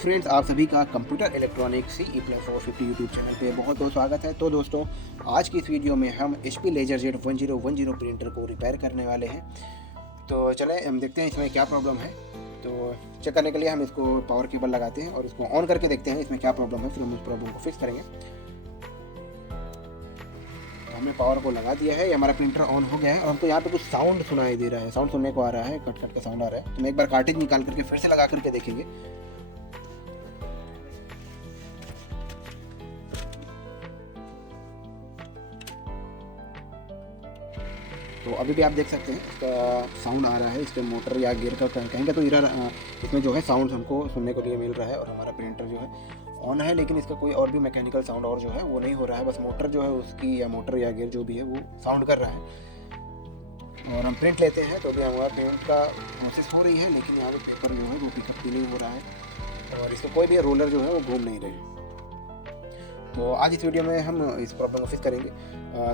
Friends, आप सभी का कंप्यूटर इलेक्ट्रॉनिक्स सी प्लस और 50 यूट्यूब चैनल पे बहुत बहुत स्वागत है। तो दोस्तों, आज की इस वीडियो में हम HP LaserJet 1010 प्रिंटर को रिपेयर करने वाले हैं। तो चलें हम देखते हैं इसमें क्या प्रॉब्लम है। तो चेक करने के लिए हम इसको पावर केबल लगाते हैं और इसको ऑन करके देखते हैं इसमें क्या प्रॉब्लम है, फिर हम उस प्रॉब्लम को फिक्स करेंगे। तो हमने पावर को लगा दिया है, ये हमारा प्रिंटर ऑन हो गया है और हमको यहाँ पे कुछ साउंड सुनाई दे रहा है, साउंड सुनने को आ रहा है, कट कट का साउंड आ रहा है। तो मैं एक बार कार्टेज निकाल करके फिर से लगा करके देखेंगे। तो अभी भी आप देख सकते हैं इसका साउंड आ रहा है, इसके मोटर या गियर का कहेंगे तो इधर इसमें जो है साउंड हमको सुनने को लिए मिल रहा है। और हमारा प्रिंटर जो है ऑन है, लेकिन इसका कोई और भी मैकेनिकल साउंड और जो है वो नहीं हो रहा है। बस मोटर जो है उसकी, या मोटर या गियर जो भी है वो साउंड कर रहा है। और हम प्रिंट लेते हैं तो भी हमारा प्रिंट का प्रोसेस हो रही है, लेकिन यहाँ पे पेपर जो है वो पिकअप भी नहीं हो रहा है और इसका कोई भी रोलर जो है वो घूम नहीं रहे। तो आज इस वीडियो में हम इस प्रॉब्लम को फिक्स करेंगे।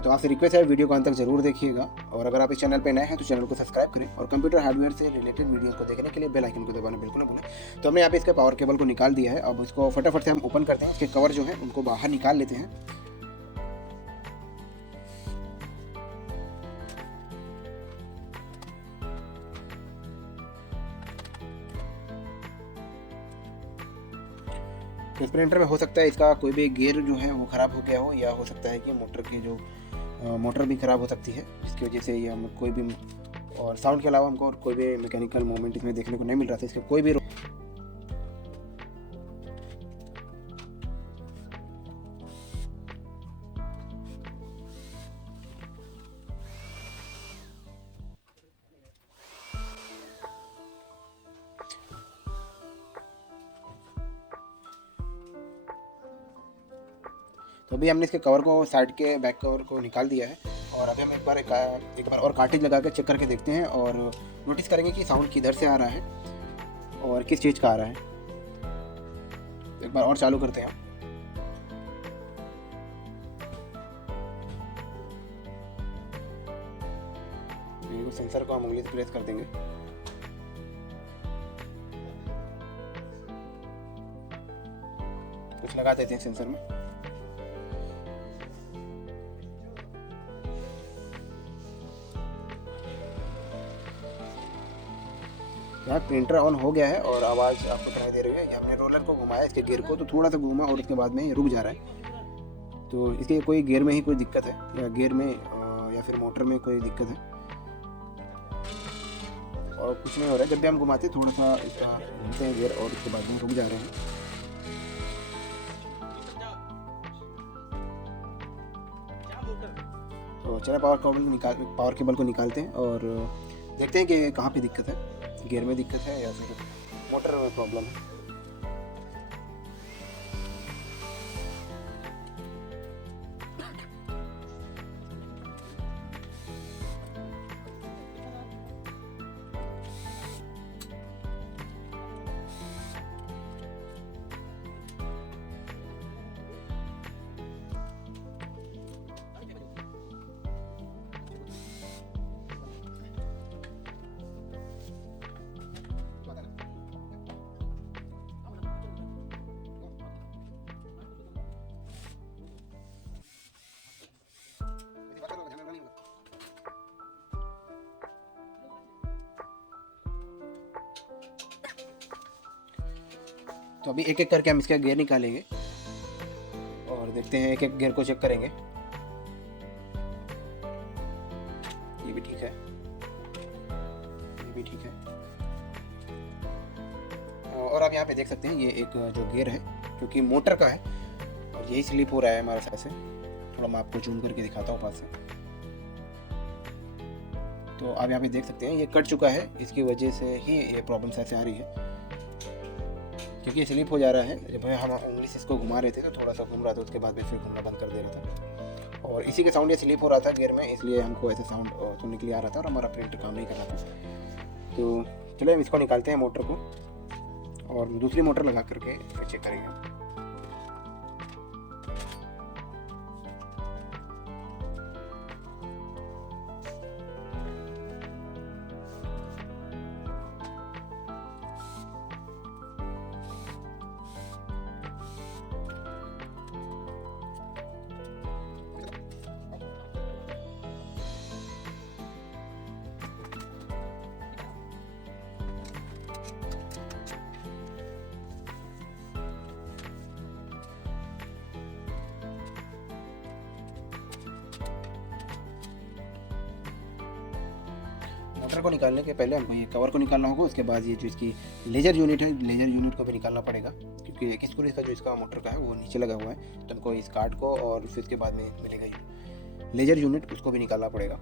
तो आपसे रिक्वेस्ट है वीडियो को अंत तक जरूर देखिएगा, और अगर आप इस चैनल पे नए हैं तो चैनल को सब्सक्राइब करें और कंप्यूटर हार्डवेयर से रिलेटेड वीडियोस को देखने के लिए बेल आइकन को दबाना बिल्कुल ना भूलें। तो हमने यहाँ पे इसके पावर केबल को निकाल दिया है। अब इसको फटाफट से हम ओपन करते हैं, इसके कवर जो है उनको बाहर निकाल लेते हैं। तो इस प्रिंटर में हो सकता है इसका कोई भी गियर जो है वो ख़राब हो गया हो, या हो सकता है कि मोटर की जो मोटर भी ख़राब हो सकती है, जिसकी वजह से ये हम कोई भी, और साउंड के अलावा हमको और कोई भी मैकेनिकल मूवमेंट इसमें देखने को नहीं मिल रहा था। इसके कोई भी तो अभी हमने इसके कवर को, साइड के बैक कवर को निकाल दिया है। और अभी हम एक बार और कार्टेज लगा के चेक करके देखते हैं और नोटिस करेंगे कि साउंड किधर से आ रहा है और किस चीज़ का आ रहा है। एक बार और चालू करते हैं हम। सेंसर को हम उंगली से प्रेस कर देंगे। कुछ लगा देते हैं सेंसर में। यहाँ प्रिंटर ऑन हो गया है और आवाज़ आपको सुनाई दे रही है। ये हमने रोलर को घुमाया, इसके गियर को, तो थोड़ा सा घूमा और उसके बाद में रुक जा रहा है। तो इसके कोई गियर में ही कोई दिक्कत है, या गियर में या फिर मोटर में कोई दिक्कत है, और कुछ नहीं हो रहा है। जब भी हम घुमाते थोड़ा सा इसका घूमते हैं गियर और उसके बाद में रुक जा रहे हैं। तो चलिए पावर केबल को निकालते हैं और देखते हैं कि कहाँ पे दिक्कत है, गियर में दिक्कत है या फिर मोटर में प्रॉब्लम है। तो अभी एक एक करके हम इसका गियर निकालेंगे और देखते हैं, एक एक गियर को चेक करेंगे। ये भी ठीक है, ये भी ठीक है। और आप यहाँ पे देख सकते हैं ये एक जो गियर है जो कि मोटर का है और यही स्लिप हो रहा है हमारे साथ से। थोड़ा मैं आपको जूम करके दिखाता हूँ पास से। तो आप यहाँ पे देख सकते हैं ये कट चुका है, इसकी वजह से ही ये प्रॉब्लम ऐसे आ रही है, क्योंकि स्लिप हो जा रहा है। जब हम उंगली से इसको घुमा रहे थे तो थोड़ा सा घूम रहा था, उसके बाद में फिर घूमना बंद कर दे रहा था, और इसी के साउंड ये स्लिप हो रहा था गियर में, इसलिए हमको ऐसे साउंड सुनने के लिए आ रहा था और हमारा प्रिंटर काम नहीं कर रहा था। तो चलिए हम इसको निकालते हैं मोटर को और दूसरी मोटर लगा करके चेक करेंगे। मोटर को निकालने के पहले हमको ये कवर को निकालना होगा, उसके बाद ये जो इसकी लेजर यूनिट है, लेजर यूनिट को भी निकालना पड़ेगा, क्योंकि एक स्क्रू इसका जो इसका मोटर का है वो नीचे लगा हुआ है। तो हमको इस कार्ड को और फिर इसके बाद में मिलेगा ये लेजर यूनिट, उसको भी निकालना पड़ेगा।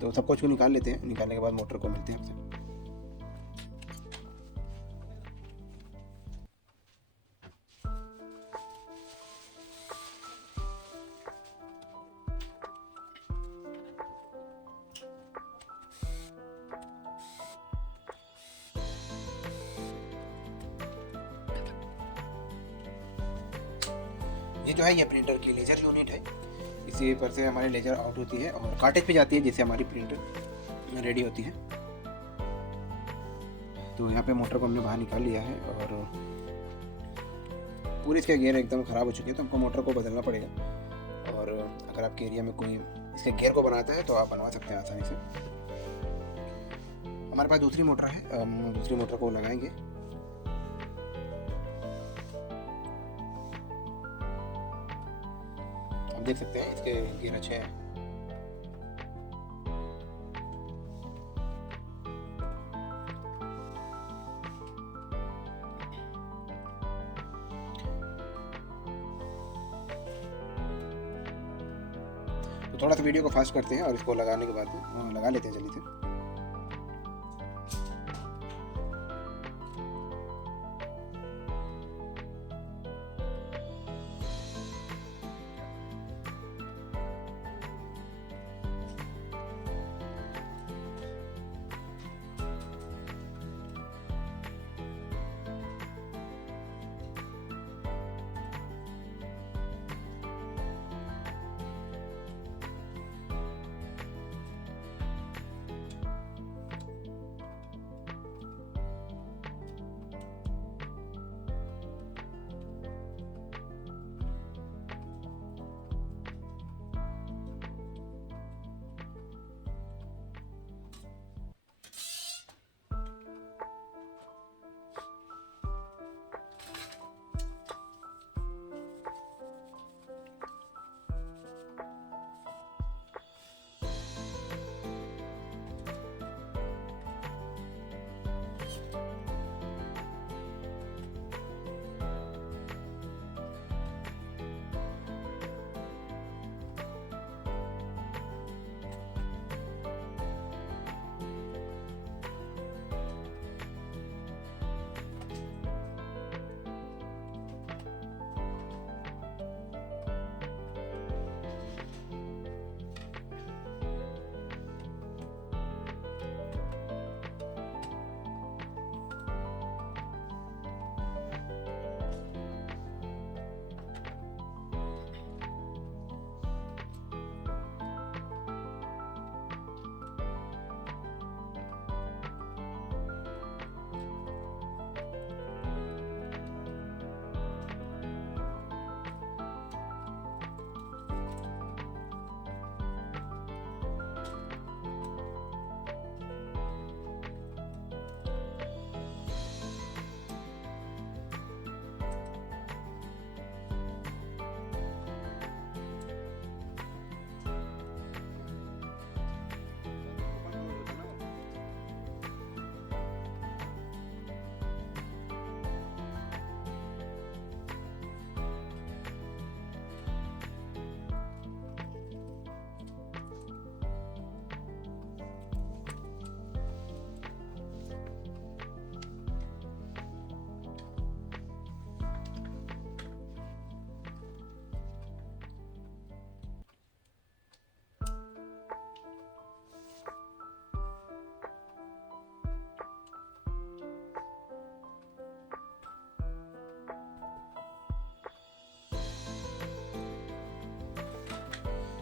तो सब कुछ को निकाल लेते हैं, निकालने के बाद मोटर को मिलते हैं आपसे। ये जो है ये प्रिंटर की लेजर यूनिट है, इसी पर से हमारी लेजर आउट होती है और कार्टेज पे जाती है, जिससे हमारी प्रिंटर रेडी होती है। तो यहाँ पे मोटर को हमने बाहर निकाल लिया है और पूरे इसके गियर एकदम ख़राब हो चुके हैं, तो हमको मोटर को बदलना पड़ेगा। और अगर आपके एरिया में कोई इसके गियर को बनाता है तो आप बनवा सकते हैं आसानी से। हमारे पास दूसरी मोटर है, हम दूसरी मोटर को लगाएंगे। आप देख सकते हैं इसके गियर अच्छे हैं। तो थोड़ा सा वीडियो को फास्ट करते हैं और इसको लगाने के बाद लगा लेते हैं जल्दी से।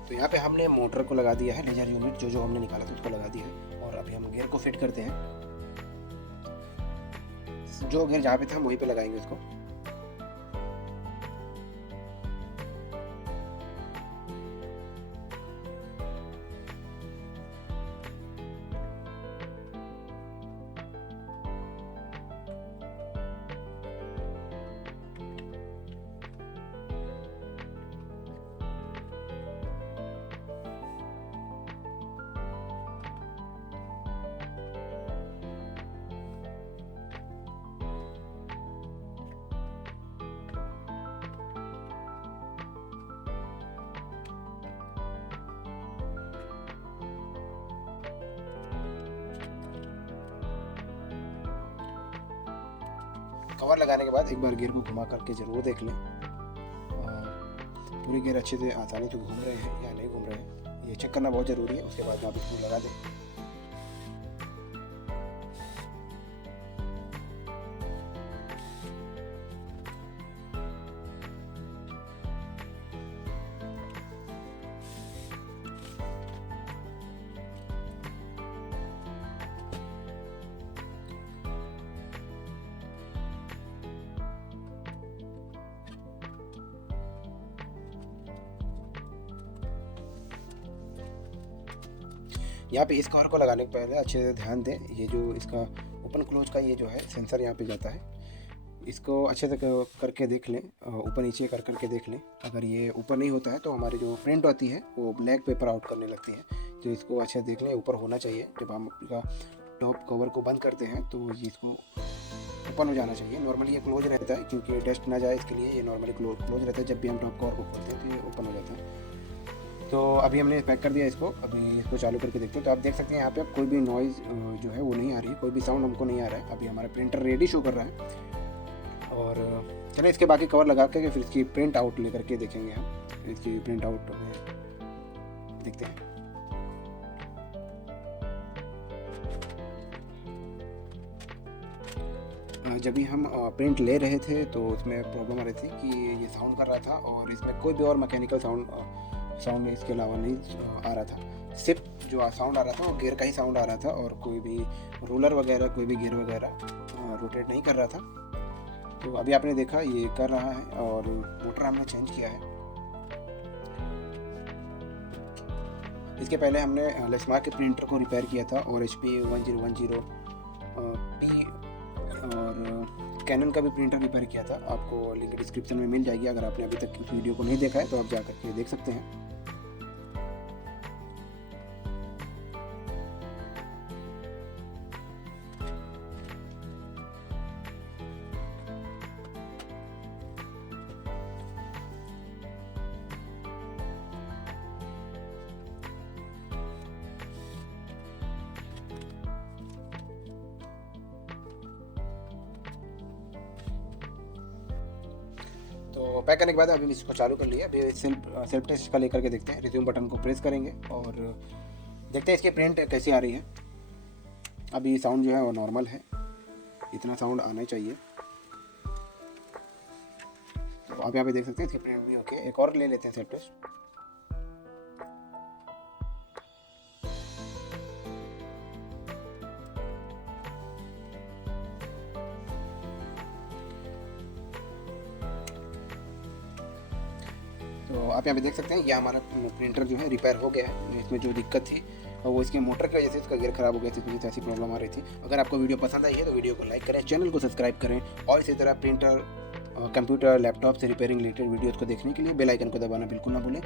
तो यहाँ पे हमने मोटर को लगा दिया है, लेजर यूनिट जो जो हमने निकाला था उसको लगा दिया है। और अभी हम गियर को फिट करते हैं। जो गियर जहाँ पे था हम वहीं पे लगाएंगे उसको। कवर लगाने के बाद एक बार गियर को घुमा करके ज़रूर देख लें पूरी गियर अच्छे से आसानी से घूम रहे हैं या नहीं घूम रहे हैं, ये चेक करना बहुत ज़रूरी है। उसके बाद आप इसको लगा दें। यहाँ पे इस कवर को लगाने के पहले अच्छे से ध्यान दें, ये जो इसका ओपन क्लोज का ये जो है सेंसर यहाँ पे जाता है, इसको अच्छे से करके देख लें, ऊपर नीचे कर करके देख लें। अगर ये ऊपर नहीं होता है तो हमारी जो प्रिंट होती है वो ब्लैक पेपर आउट करने लगती है, तो इसको अच्छे से देख लें ऊपर होना चाहिए। जब हम इसका टॉप कवर को बंद करते हैं तो इसको ओपन हो जाना चाहिए। नॉर्मली ये क्लोज रहता है क्योंकि डस्ट ना जाए, इसके लिए ये नॉर्मली क्लोज रहता है। जब भी हम टॉप कवर को खोलते हैं तो ये ओपन हो जाता है। तो अभी हमने पैक कर दिया इसको, अभी इसको चालू करके देखते हैं। तो आप देख सकते हैं यहाँ पे कोई भी नॉइज़ जो है वो नहीं आ रही है, कोई भी साउंड हमको नहीं आ रहा है। अभी हमारा प्रिंटर रेडी शो कर रहा है। और चलिए इसके बाकी कवर लगा के फिर इसकी प्रिंट आउट लेकर के देखेंगे हम। इसकी प्रिंट आउट में देखते हैं। जब भी हम प्रिंट ले रहे थे तो उसमें प्रॉब्लम आ रही थी कि ये साउंड कर रहा था और इसमें कोई भी और मैकेनिकल साउंड इसके अलावा नहीं आ रहा था। सिर्फ जो साउंड आ रहा था वो गियर का ही साउंड आ रहा था और कोई भी रोलर वगैरह, कोई भी गियर वगैरह रोटेट नहीं कर रहा था। तो अभी आपने देखा ये कर रहा है और मोटर हमने चेंज किया है। इसके पहले हमने लेक्समार्क के प्रिंटर को रिपेयर किया था और HP 1010 P और कैनन का भी प्रिंटर रिपेयर किया था। आपको लिंक डिस्क्रिप्शन में मिल जाएगी। अगर आपने अभी तक इस वीडियो को नहीं देखा है तो आप जाकर के देख सकते हैं। तो पैक करने के बाद अभी इसको चालू कर लिया। अभी सेल्फ टेस्ट का लेकर के देखते हैं। रिज्यूम बटन को प्रेस करेंगे और देखते हैं इसकी प्रिंट कैसी आ रही है। अभी साउंड जो है वो नॉर्मल है, इतना साउंड आना चाहिए। तो आप यहाँ पे देख सकते हैं इसकी प्रिंट भी ओके। एक और ले लेते हैं सेल्फ टेस्ट। तो आप यहाँ पे देख सकते हैं ये हमारा प्रिंटर जो है रिपेयर हो गया है। इसमें जो दिक्कत थी और वो इसके मोटर की वजह से इसका गियर खराब हो गया था, इस वजह से ऐसी प्रॉब्लम आ रही थी। अगर आपको वीडियो पसंद आई है तो वीडियो को लाइक करें, चैनल को सब्सक्राइब करें और इसी तरह प्रिंटर, कंप्यूटर, लैपटॉप से रिपेयरिंग रिलेटेड वीडियोज़ को देखने के लिए बेल आइकन को दबाना बिल्कुल ना भूलें।